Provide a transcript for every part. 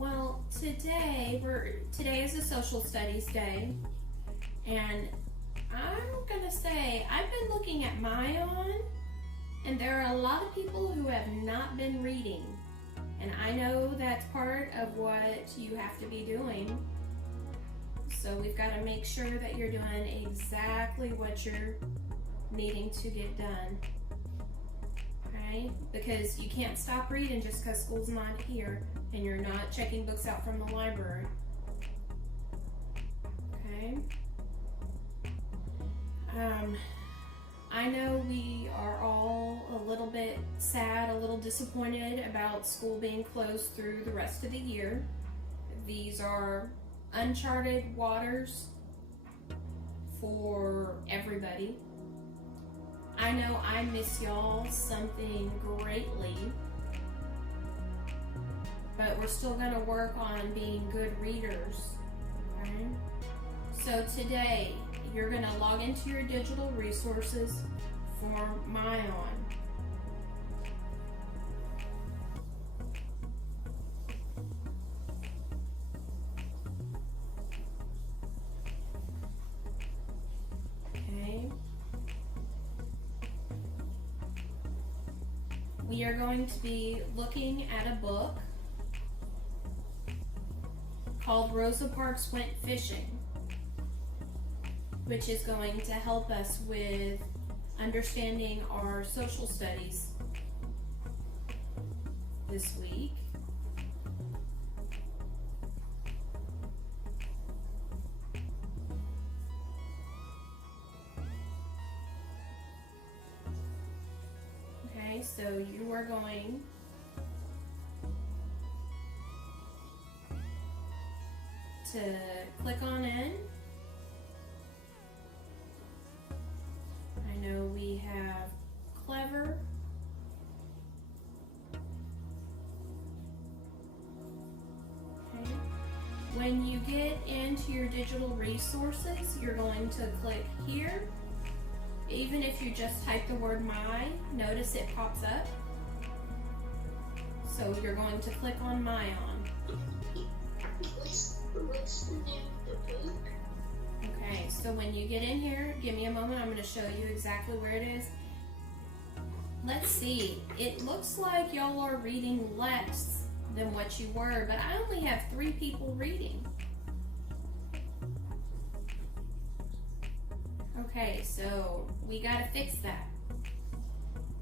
Well, today is a social studies day, and I'm gonna say I've been looking at Mayan, and there are a lot of people who have not been reading, and I know that's part of what you have to be doing. So we've got to make sure that you're doing exactly what you're needing to get done. Okay? Because you can't stop reading just because school's not here and you're not checking books out from the library. Okay? I know we are all a little bit sad, a little disappointed about school being closed through the rest of the year. These are uncharted waters for everybody. I know I miss y'all something greatly, but we're still going to work on being good readers. Okay? So today, you're going to log into your digital resources for Mayan. Okay. We are going to be looking at a book called Rosa Parks Went Fishing, which is going to help us with understanding our social studies this week. Okay, so you are going to click on in. I know we have clever. Okay. When you get into your digital resources, you're going to click here. Even if you just type the word my, notice it pops up. So you're going to click on Mayan. What's the name of the book? Okay, so when you get in here, give me a moment, I'm going to show you exactly where it is. Let's see, it looks like y'all are reading less than what you were, but I only have 3 people reading. Okay, so we got to fix that.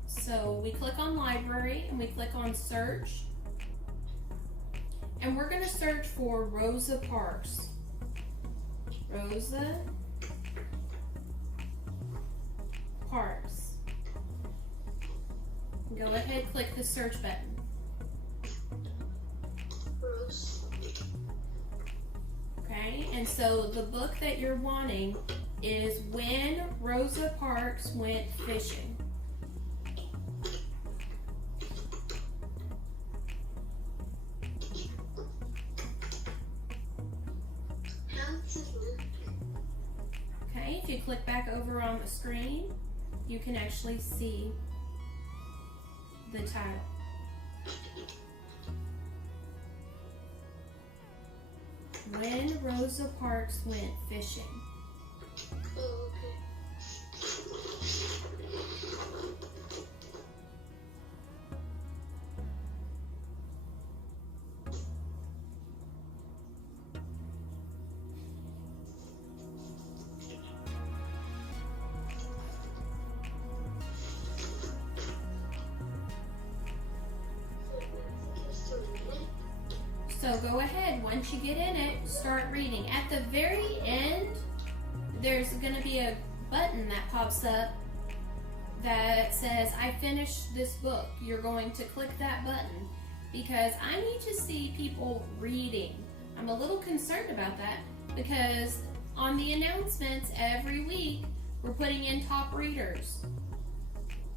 So we click on library and we click on search. And we're going to search for Rosa Parks. Rosa Parks. Go ahead, click the search button. Okay, and so the book that you're wanting is When Rosa Parks Went Fishing. Okay, if you click back over on the screen, you can actually see the title. When Rosa Parks Went Fishing. Oh, okay. So go ahead, once you get in it, start reading. At the very end, there's going to be a button that pops up that says, I finished this book. You're going to click that button because I need to see people reading. I'm a little concerned about that because on the announcements every week, we're putting in top readers.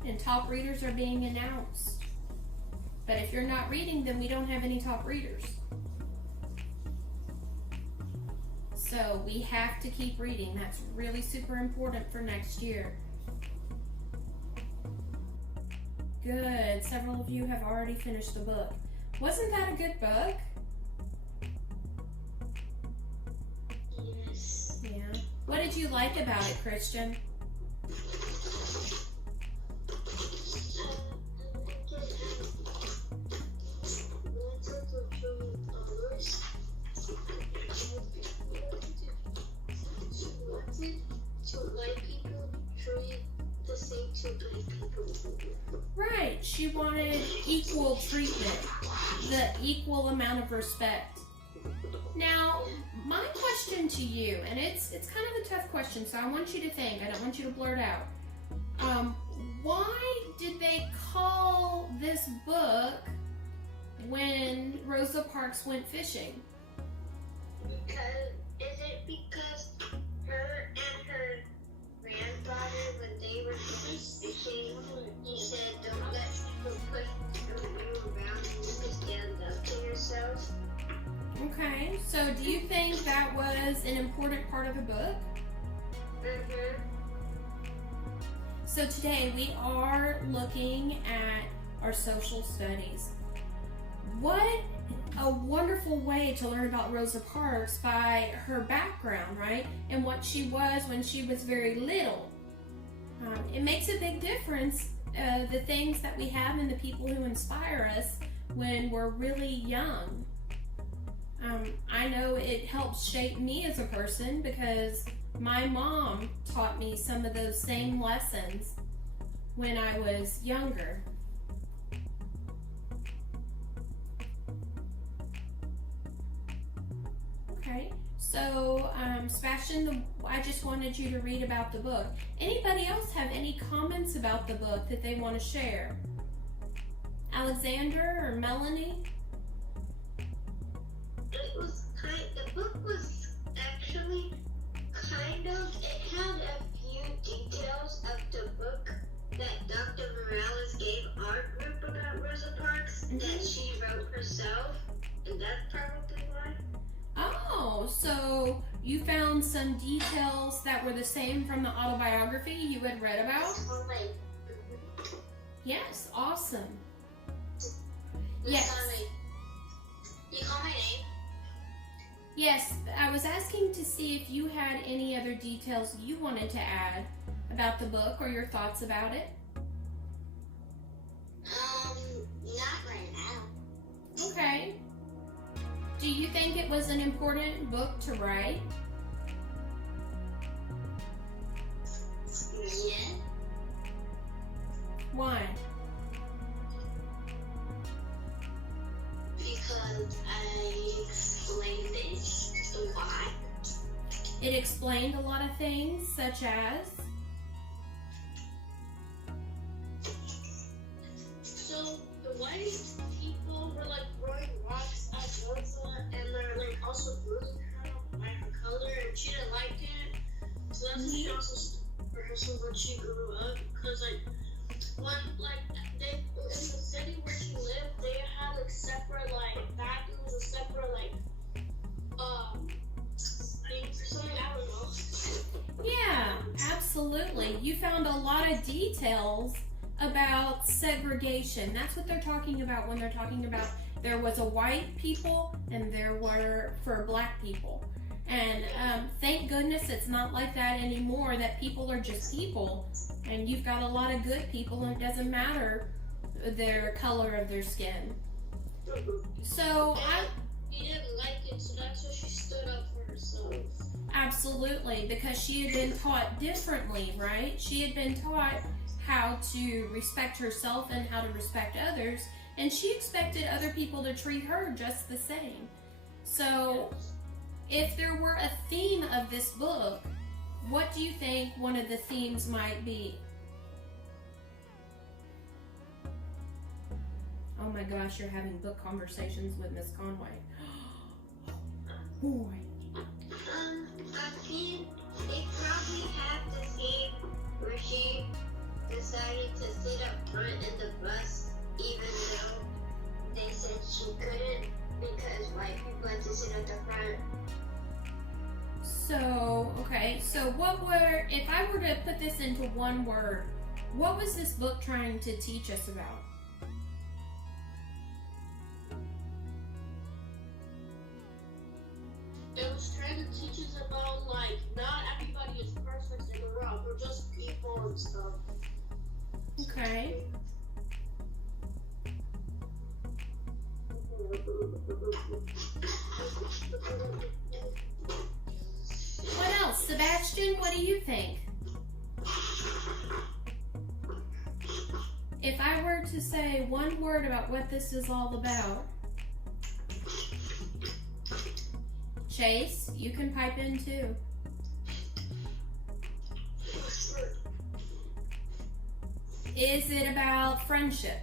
And top readers are being announced. But if you're not reading, then we don't have any top readers. So we have to keep reading. That's really super important for next year. Good. Several of you have already finished the book. Wasn't that a good book? did you like about it, Christian? To white people treat the same to black people. Right. She wanted equal treatment, the equal amount of respect. Now, my question to you, and it's kind of a tough question, so I want you to think. I don't want you to blurt out. Why did they call this book When Rosa Parks Went Fishing? Because her and her grandfather, when they were fishing, he said, "Don't let people push you around. You can stand up to yourself." Okay, so do you think that was an important part of the book? Mm-hmm. So today we are looking at our social studies. What a wonderful way to learn about Rosa Parks by her background, right? And what she was when she was very little. It makes a big difference, the things that we have and the people who inspire us when we're really young. I know it helps shape me as a person because my mom taught me some of those same lessons when I was younger. Okay, so Sebastian, I just wanted you to read about the book. Anybody else have any comments about the book that they want to share? Alexander or Melanie? The book was actually it had a few details of the book that Dr. Morales gave our group about Rosa Parks that she wrote herself, and that's probably why. Oh, so you found some details that were the same from the autobiography you had read about? Yes, awesome. Yes. You call my name? Yes, I was asking to see if you had any other details you wanted to add about the book or your thoughts about it. Not right now. Okay. Do you think it was an important book to write? Yeah. Why? Because I explained this a lot. It explained a lot of things, such as? So the white people were like throwing rocks at Rosa, and they're like also bruising her by her color, and she didn't like it. So that's what she also for herself when she grew up. Because when they in the city where she lived, they had separate bathrooms and separate things or something. I don't know. Yeah, absolutely. You found a lot of details about segregation. That's what they're talking about when they're talking about there was a white people and there were for black people. And thank goodness it's not like that anymore, that people are just people. And you've got a lot of good people and it doesn't matter their color of their skin. So She didn't like it, so that's why she stood up for herself. Absolutely, because she had been taught differently, right? She had been taught how to respect herself and how to respect others, and she expected other people to treat her just the same. So, if there were a theme of this book, what do you think one of the themes might be? Oh my gosh, you're having book conversations with Miss Conway. Boy. I think they probably had the scene where she decided to sit up front in the bus, even though they said she couldn't because white people had to sit at the front. So, okay, so if I were to put this into one word, what was this book trying to teach us about? It was trying kind of teaches about like not everybody is perfect in the world. We're just people and stuff. Okay. What else? Sebastian, what do you think? If I were to say one word about what this is all about, Chase, you can pipe in too. Is it about friendship?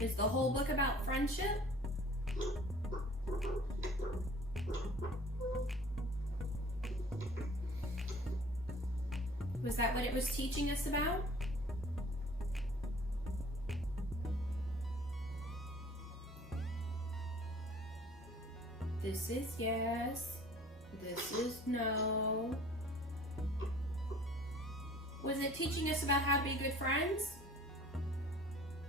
Is the whole book about friendship? Was that what it was teaching us about? This is yes. This is no. Was it teaching us about how to be good friends?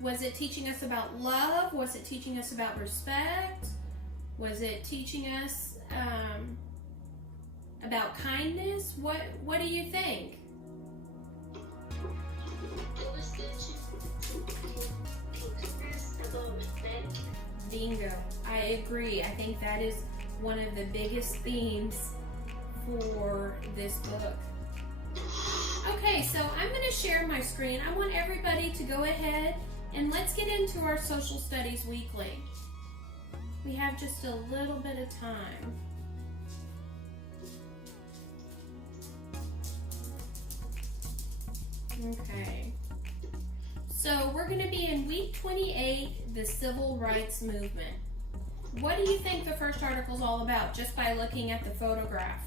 Was it teaching us about love? Was it teaching us about respect? Was it teaching us about kindness? What do you think? It was teaching about respect. Bingo. I agree. I think that is one of the biggest themes for this book. Okay, so I'm going to share my screen. I want everybody to go ahead and let's get into our social studies weekly. We have just a little bit of time. Okay. So we're going to be in week 28, the Civil Rights Movement. What do you think the first article is all about, just by looking at the photograph?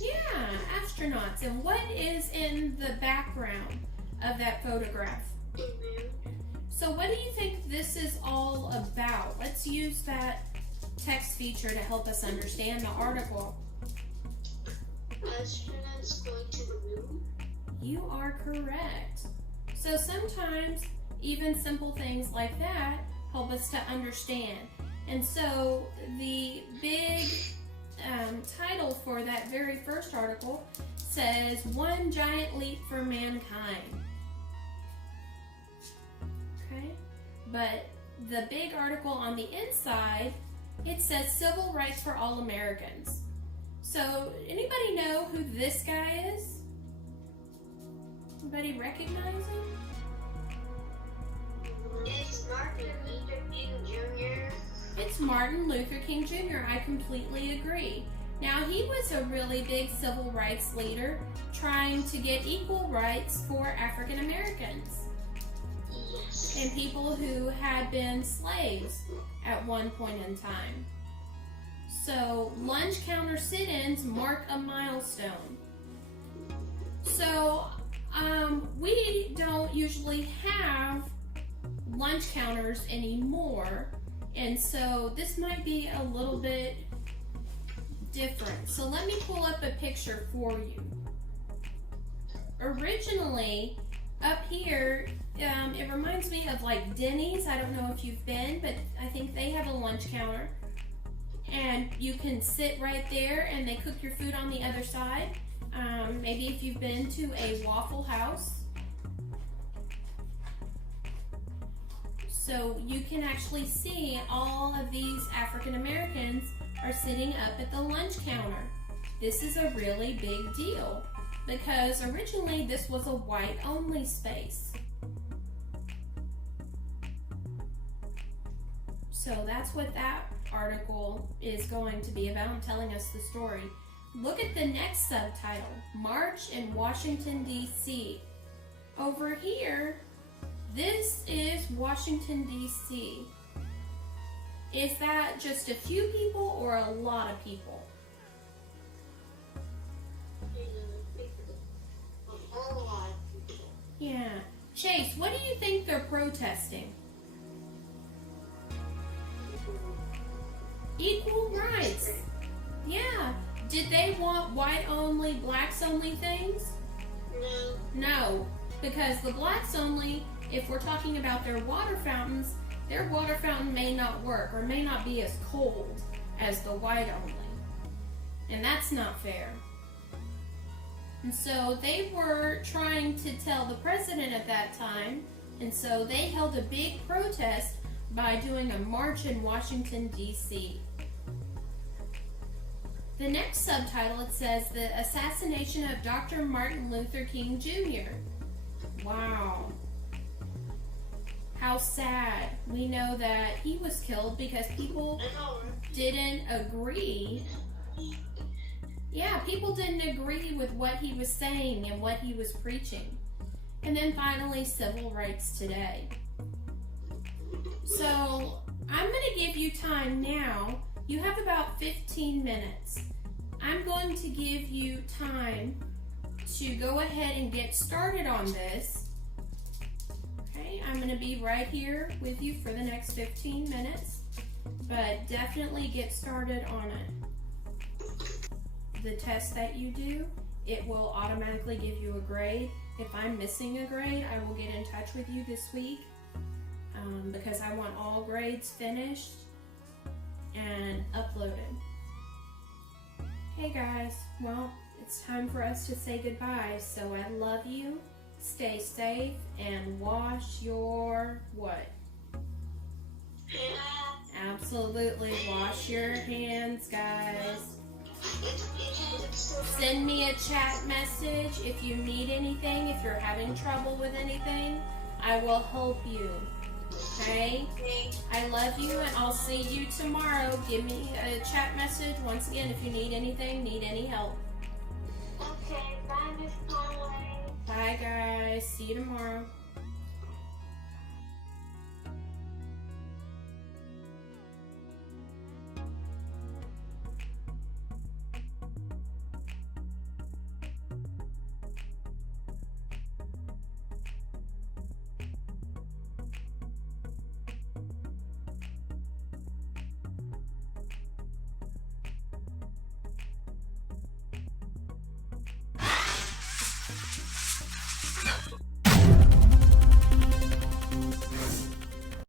Yeah, astronauts. And what is in the background of that photograph? So what do you think this is all about? Let's use that text feature to help us understand the article. Astronauts going to the moon? You are correct. So sometimes even simple things like that help us to understand. And so the big title for that very first article says, "One Giant Leap for Mankind." Okay, but the big article on the inside, it says "Civil Rights for All Americans." So anybody know who this guy is? Anybody recognize him? It's Martin Luther King Jr. It's Martin Luther King Jr. I completely agree. Now, he was a really big civil rights leader trying to get equal rights for African Americans Yes. and people who had been slaves at one point in time. So, lunch counter sit-ins mark a milestone. So, we don't usually have lunch counters anymore. And so this might be a little bit different. So let me pull up a picture for you. Originally, up here, it reminds me of like Denny's. I don't know if you've been, but I think they have a lunch counter. And you can sit right there and they cook your food on the other side. Maybe if you've been to a Waffle House. So you can actually see all of these African Americans are sitting up at the lunch counter. This is a really big deal because originally this was a white-only space. So that's what that article is going to be about, telling us the story. Look at the next subtitle, March in Washington, D.C. Over here, this is Washington, D.C. Is that just a few people or a lot of people? A whole lot of people. Yeah. Chase, what do you think they're protesting? Equal rights. Yeah. Did they want white only, blacks only things? No. No. Because the blacks only, if we're talking about their water fountains, their water fountain may not work or may not be as cold as the white only. And that's not fair. And so they were trying to tell the president at that time, and so they held a big protest by doing a march in Washington, D.C. The next subtitle, it says, The Assassination of Dr. Martin Luther King Jr. Wow. How sad. We know that he was killed because people didn't agree. Yeah, people didn't agree with what he was saying and what he was preaching. And then finally, civil rights today. So, I'm going to give you time now. You have about 15 minutes. I'm going to give you time to go ahead and get started on this. Okay, I'm going to be right here with you for the next 15 minutes. But definitely get started on it. The test that you do, it will automatically give you a grade. If I'm missing a grade, I will get in touch with you this week because I want all grades finished and uploaded. Hey guys, well, it's time for us to say goodbye, so I love you, stay safe, and wash your what? Absolutely, wash your hands, guys. Send me a chat message if you need anything, if you're having trouble with anything. I will help you. Okay? I love you, and I'll see you tomorrow. Give me a chat message once again if you need anything, need any help. Okay, bye, Miss Conway. Bye, guys. See you tomorrow.